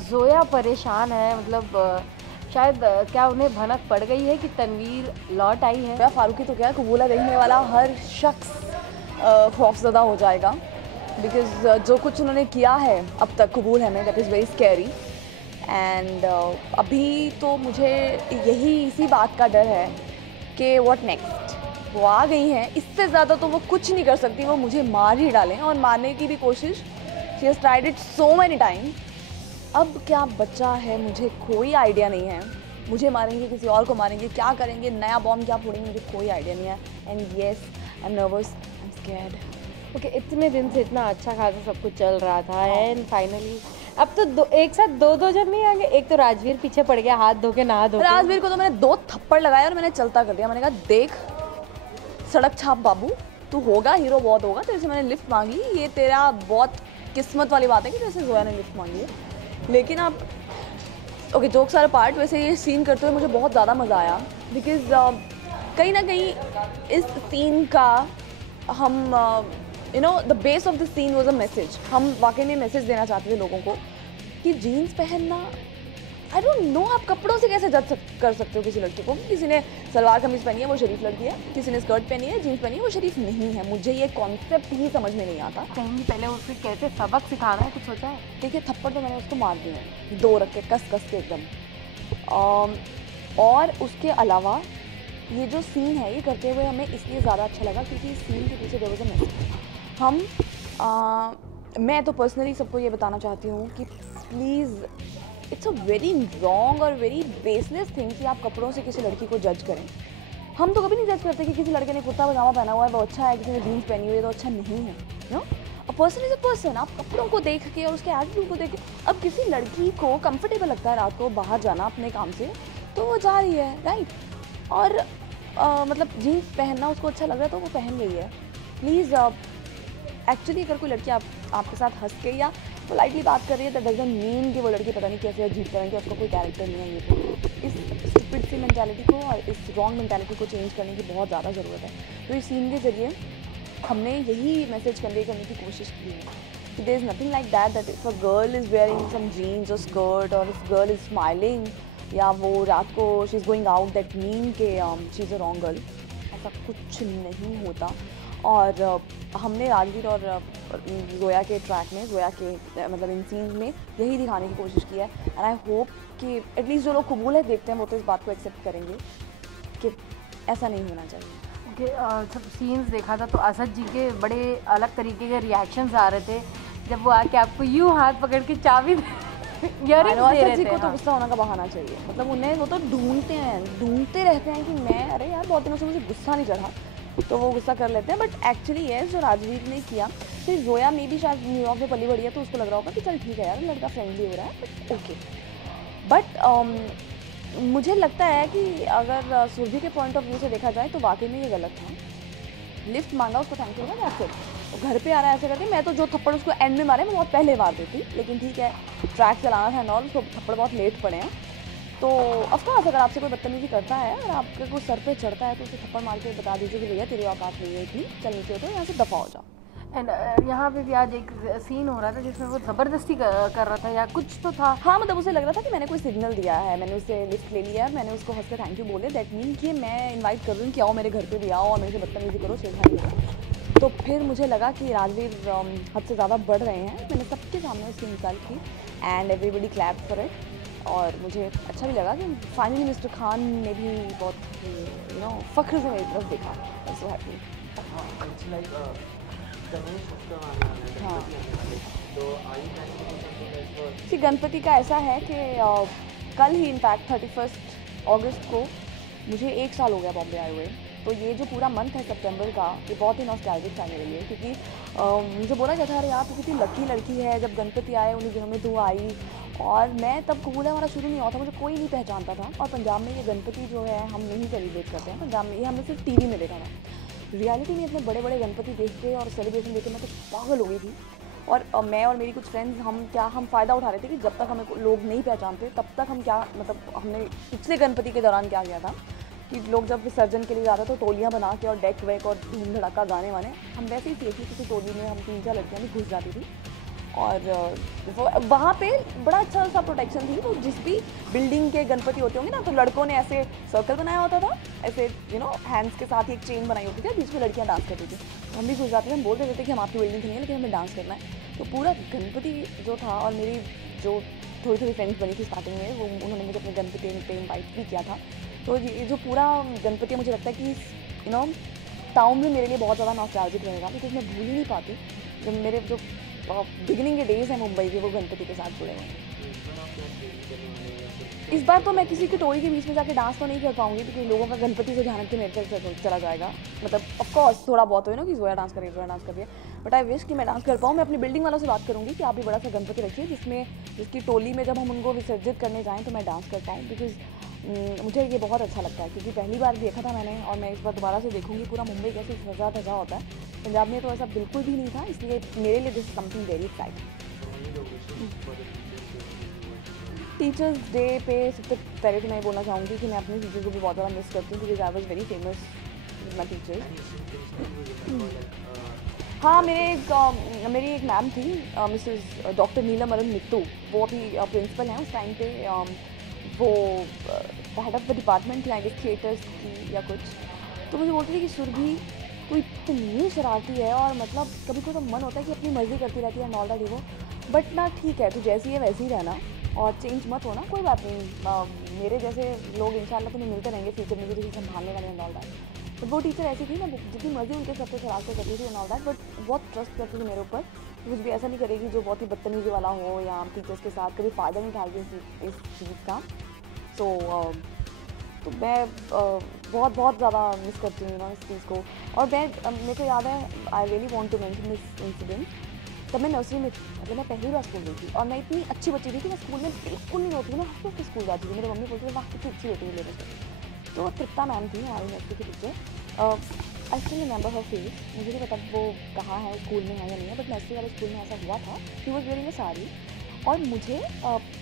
जोया परेशान है, मतलब शायद क्या उन्हें भनक पड़ गई है कि तनवीर लौट आई है। जोया फारूकी तो क्या, कबूला देखने वाला हर शख्स खौफजदा हो जाएगा, बिकॉज जो कुछ उन्होंने किया है अब तक कबूल है में, that is very scary. And अभी तो मुझे यही इसी बात का डर है कि व्हाट नेक्स्ट। वो आ गई हैं, इससे ज़्यादा तो वो कुछ नहीं कर सकती, वो मुझे मार ही डालें, और मारने की भी कोशिश she has tried it so many time. अब क्या बच्चा है, मुझे कोई आइडिया नहीं है। मुझे मारेंगे, किसी और को मारेंगे, क्या करेंगे, नया बॉम्ब क्या फोड़ेंगे, मुझे कोई आइडिया नहीं है। And yes, I am nervous, I am scared. Okay, इतने दिन से इतना अच्छा खासा सब कुछ चल रहा था एंड फाइनली अब तो एक साथ दो जन नहीं आगे। एक तो राजवीर पीछे पड़ गया हाथ धो के, नहा धो के। राजवीर को तो मैंने 2 थप्पड़ लगाए और मैंने चलता कर दिया। मैंने कहा देख सड़क छाप बाबू, तू होगा हीरो, बहुत होगा। तेरे से मैंने लिफ्ट मांगी, ये तेरा बहुत किस्मत वाली बात है कि जैसे जोया ने लिफ्ट मांगी है। लेकिन अब ओके, जोक्स आर पार्ट, वैसे ये सीन करते हुए मुझे बहुत ज़्यादा मज़ा आया, बिकॉज कहीं ना कहीं इस सीन का हम you know the base of the scene was a message. हम वाकई में मैसेज देना चाहते थे लोगों को कि जीन्स पहनना, आई डोंट नो आप कपड़ों से कैसे जज कर सकते हो किसी लड़की को। किसी ने सलवार कमीज़ पहनी है वो शरीफ लड़की है, किसी ने स्कर्ट पहनी है, जीन्स पहनी है वो शरीफ नहीं है। मुझे ये कॉन्सेप्ट ही समझ में नहीं आता। कहीं पहले उससे कैसे सबक सिखाना है, कुछ सोचा है? देखिए, थप्पड़ तो मैंने उसको मार दिए हैं, 2 रख के कस के एकदम। और उसके अलावा ये जो सीन है, ये करते हुए हमें इसलिए ज़्यादा अच्छा लगा क्योंकि इस सीन के पीछे देयर वाज अ मैसेज। मैं तो पर्सनली सबको ये बताना चाहती हूँ कि please, it's a very wrong और वेरी बेसलेस थिंग कि आप कपड़ों से किसी लड़की को जज करें। हम तो कभी नहीं जज करते कि किसी लड़के ने कुर्ता पजामा पहना हुआ है वो अच्छा है, किसी ने जीन्स पहनी हुई है तो अच्छा नहीं है। No, a person is a person. आप कपड़ों को देख के और उसके एटीट्यूड को देख के, अब किसी लड़की को कंफर्टेबल लगता है रात को बाहर जाना अपने काम से, तो वो जा रही है, राइट। और मतलब जीन्स पहनना उसको अच्छा लग रहा है तो वो पहन रही है। प्लीज़, एक्चुअली अगर कोई लड़की आपके साथ हंस के या पोलाइटली बात कर रही है, दैट डजंट मीन कि वो लड़की पता नहीं कैसे अजीब करेंगे, उसका कोई कैरेक्टर नहीं है। ये तो इस स्टूपिड सी मेंटालिटी को और इस रॉन्ग मेंटालिटी को चेंज करने की बहुत ज़्यादा ज़रूरत है। तो इस सीन के ज़रिए हमने यही मैसेज कन्वे करने की कोशिश की है कि there is nothing like that if a girl is wearing some jeans और स्कर्ट और इफ गर्ल इज़ स्माइलिंग या वो रात को she is going out, that mean के she is a wrong girl. ऐसा कुछ नहीं होता। और हमने राजवीर और जोया के ट्रैक में, जोया के मतलब इन सीन्स में यही दिखाने की कोशिश की है। एंड आई होप कि एटलीस्ट जो लोग कबूल है देखते हैं वो तो इस बात को एक्सेप्ट करेंगे कि ऐसा नहीं होना चाहिए। जब सीन्स देखा था तो असद जी के बड़े अलग तरीके के रिएक्शंस आ रहे थे जब वो आके आपको यूँ हाथ पकड़ के चाबी असद जी को तो गुस्सा होना का बहाना चाहिए। मतलब उन्हें वो तो ढूंढते रहते हैं कि मैं, अरे यार बहुत दिनों से मुझे गुस्सा नहीं चढ़ा, तो वो गुस्सा कर लेते हैं। बट एक्चुअली ये जो राजवीर ने किया, फिर जोया में भी शायद न्यूयॉर्क में पली बड़ी है तो उसको लग रहा होगा कि चल ठीक है यार, लड़का फ्रेंडली हो रहा है, बट ओके। बट मुझे लगता है कि अगर सुरभि के पॉइंट ऑफ व्यू से देखा जाए तो वाकई में ये गलत था। लिफ्ट मांगा, उसको थैंक यू बोला, दैट्स इट। घर पे आ रहा है ऐसे करके, मैं तो जो थप्पड़ उसको एंड में मारे मैं बहुत पहले मार देती, लेकिन ठीक है, ट्रैक चलाना था नॉल, उसको थप्पड़ बहुत लेट पड़े हैं। तो ऑफकोर्स अगर आपसे कोई बदतमीजी करता है, अगर आपके कोई सर पे चढ़ता है तो उसे थप्पड़ मार के बता दीजिए कि भैया तेरी औकात नहीं है इतनी, चल नीचे उतर, यहाँ से दफ़ा हो जाओ। एंड यहाँ पे भी आज एक सीन हो रहा था जिसमें वो ज़बरदस्ती कर रहा था या कुछ तो था। हाँ, मतलब उसे लग रहा था कि मैंने कोई सिग्नल दिया है, मैंने उससे लिफ्ट ले लिया है, मैंने उसको हंस के थैंक यू बोले, दैट मीन कि मैं इन्वाइट कर रही हूँ कि आओ मेरे घर पे भी आओ और मेरे से बदतमीजी करो, छेड़खानी करो। तो फिर मुझे लगा कि राजवीर हद से ज़्यादा बढ़ रहे हैं। मैंने सबके सामने उसकी इंसल्ट की and everybody clap for it. और मुझे अच्छा भी लगा कि फाइनली मिस्टर खान ने भी बहुत यू नो फ़ख्र से मेरी तरफ देखा। So happy. हाँ, गणपति का ऐसा है कि कल ही इनफैक्ट 31 अगस्त को मुझे 1 साल हो गया बॉम्बे आए हुए। तो ये जो पूरा मंथ है सितंबर का, ये बहुत ही नॉस्टैल्जिक था मेरे लिए, क्योंकि मुझे बोला जाता है अरे यार तू कितनी लकी लड़की है, जब गणपति आए उन्हीं दिनों में तू आई। और मैं तब कबूला हमारा शुरू नहीं हुआ था, मुझे कोई नहीं पहचानता था। और पंजाब में ये गणपति जो है हम नहीं सेलिब्रेट करते हैं पंजाब में, ये हमने सिर्फ टीवी में देखा था। रियलिटी में इतने बड़े बड़े गणपति देख के और सेलिब्रेशन देख के मैं तो पागल हो गई थी। और मैं और मेरी कुछ फ्रेंड्स हम फ़ायदा उठा रहे थे कि जब तक हमें लोग नहीं पहचानते तब तक हम क्या, मतलब हमने पिछले गणपति के दौरान क्या किया था कि लोग जब विसर्जन के लिए जाते हैं तो टोलियाँ बना के और डेक वेक और धूम धड़ाका गाने वाने, हम वैसे ही सेफली किसी टोली में हम 3-4 लड़कियाँ भी घुस जाती थी और वहाँ पे बड़ा अच्छा सा प्रोटेक्शन थी। तो जिस भी बिल्डिंग के गणपति होते होंगे ना, तो लड़कों ने ऐसे सर्कल बनाया होता था, ऐसे हैंड्स के साथ ही एक चेन बनाई होती थी, बीच में लड़कियाँ डांस करती थी। तो हम भी घुस जाते थे, हम बोल देते थे कि हम आपकी बिल्डिंग नहीं है लेकिन हमें डांस करना है। तो पूरा गणपति जो था, और मेरी जो थोड़ी थोड़ी फ्रेंड्स बनी थी स्टार्टिंग में, वो उन्होंने मुझे अपने गणपति पे इन्वाइट भी किया था। तो ये जो पूरा गणपति मुझे लगता है कि टाउन में मेरे लिए बहुत ज़्यादा नॉस्टैल्जिक रहेगा, बिकॉज मैं भूल ही नहीं पाती जब मेरे जो बिगिनिंग के डेज हैं मुंबई के, वो गणपति के साथ जुड़े हुए हैं। इस बार तो मैं किसी की टोली के बीच में जाके डांस तो नहीं कर पाऊंगी, क्योंकि लोगों का गणपति से ध्यान रख के मेरे तरफ चला जाएगा। मतलब ऑफ कोर्स थोड़ा बहुत हो ना कि जोया डांस कर रही है, बट आई विश कि मैं डांस कर पाऊँ। मैं अपनी बिल्डिंग वालों से बात करूँगी कि आप भी बड़ा सा गणपति रखिए जिसकी टोली में जब हम उनको विसर्जित करने जाएँ तो मैं डांस कर पाऊँ, बिकॉज मुझे ये बहुत अच्छा लगता है। क्योंकि पहली बार देखा था मैंने, और मैं इस बार दोबारा से देखूँगी पूरा मुंबई कैसे सजा धजा होता है। पंजाब में तो ऐसा बिल्कुल भी नहीं था, इसलिए मेरे लिए this is something very exciting. Teachers day पे सबसे पहले तो मैं बोलना चाहूँगी कि मैं अपने टीचर को भी बहुत ज़्यादा मिस करती हूँ, because I was very famous with my teachers. हाँ, मेरी एक मैम थी, मिसेस डॉक्टर नीलम अरुण मित्तू, वो अभी प्रिंसिपल हैं। उस टाइम पे वो हेड ऑफ द डिपार्टमेंट थी, आई गेस थिएटर्स की या कुछ। तो मुझे बोलती थी कि सुरभि तू इतनी शरारती है, और मतलब कभी कोई तो मन होता है कि अपनी मर्जी करती रहती है एंड ऑल दैट वो, बट ना ठीक है, तू जैसी है वैसे ही रहना और चेंज मत होना, कोई बात नहीं। मेरे जैसे लोग इंशाल्लाह तुम्हें मिलते रहेंगे फ्यूचर में, भी संभालने वाले एंड ऑल दैट। बट वो टीचर ऐसी थी, मैं जितनी मर्जी उनके साथ शरारतें करती थी एंड ऑल दैट, बट बहुत ट्रस्ट करती थी मेरे ऊपर। कुछ भी ऐसा नहीं करेगी जो बहुत ही बदतमीजी वाला हो, या टीचर्स के साथ कभी फ़ायदा नहीं उठाएगी इस चीज़ का। तो मैं बहुत ज़्यादा मिस करती हूँ इस चीज़ को। और मेरे को याद है, I really want to mention this incident. तब मैं नर्सरी में थी, मतलब मैं पहली बार स्कूल गई थी, और मैं इतनी अच्छी बच्ची थी कि मैं स्कूल में बिल्कुल नहीं रोती थी, मैं हंस के स्कूल जाती थी। मेरी मम्मी बोलती थी वाह कितनी अच्छी होती है मेरे से। तो तृप्ता मैम थी हमारी नर्सरी की teacher, I still remember her face. मुझे नहीं पता वो कहाँ है, स्कूल में है या नहीं है, बट नर्सरी वाले स्कूल में ऐसा हुआ था। She was wearing a sari, और मुझे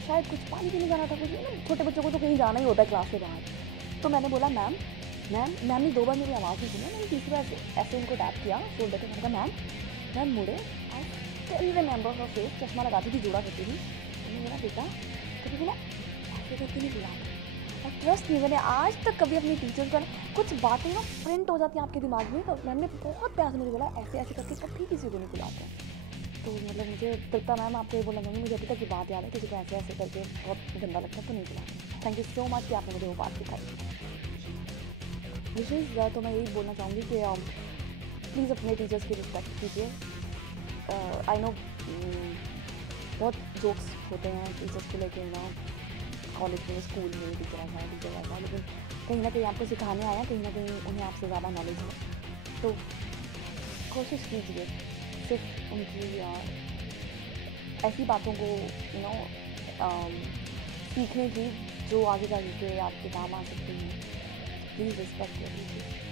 शायद कुछ पानी पीने जाना था, कुछ छोटे बच्चों को तो कहीं जाना ही होता है क्लास के बाहर। तो मैंने बोला मैम ने 2 बार मेरी आवाज़ नहीं सुनी, मैंने तीसरी बार ऐसे उनको टैप किया शोल्डर पे। मैंने कहा मैम मुड़े। I still remember her face, चश्मा लगाती थी, जोड़ा करती थी। मैंने बोला बेटा कभी बोला ऐसे करके नहीं बुलाते। और ट्रस्ट नहीं, मैंने आज तक कभी अपनी टीचर्स का कुछ बातें ना प्रिंट हो जाती हैं आपके दिमाग में। तो मैम ने बहुत प्यार से मुझे बोला ऐसे ऐसे करके कभी किसी को नहीं बुलाते। तो मतलब मुझे तृप्ता मैम आपको ये बोला मम्मी, मुझे अभी तक ये बात याद है, किसी को ऐसे ऐसे करके बहुत गंदा लगता है तो नहीं बुलाते। थैंक यू सो मच कि आपने मुझे वो बात सिखाई। विशेष तो मैं यही बोलना चाहूँगी कि प्लीज़ अपने टीचर्स की रिस्पेक्ट कीजिए। आई नो बहुत जोक्स होते हैं टीचर्स को लेके ना, कॉलेज में, स्कूल में टीचर ऐसा, लेकिन कहीं ना कहीं आपको सिखाने आया, कहीं ना कहीं उन्हें आपसे ज़्यादा नॉलेज है। तो कोशिश कीजिए सिर्फ उनकी ऐसी बातों को सीखने की जो आगे जाके आपके काम आ सकती हैं। प्लीज़ रिस्पेक्ट कीजिए।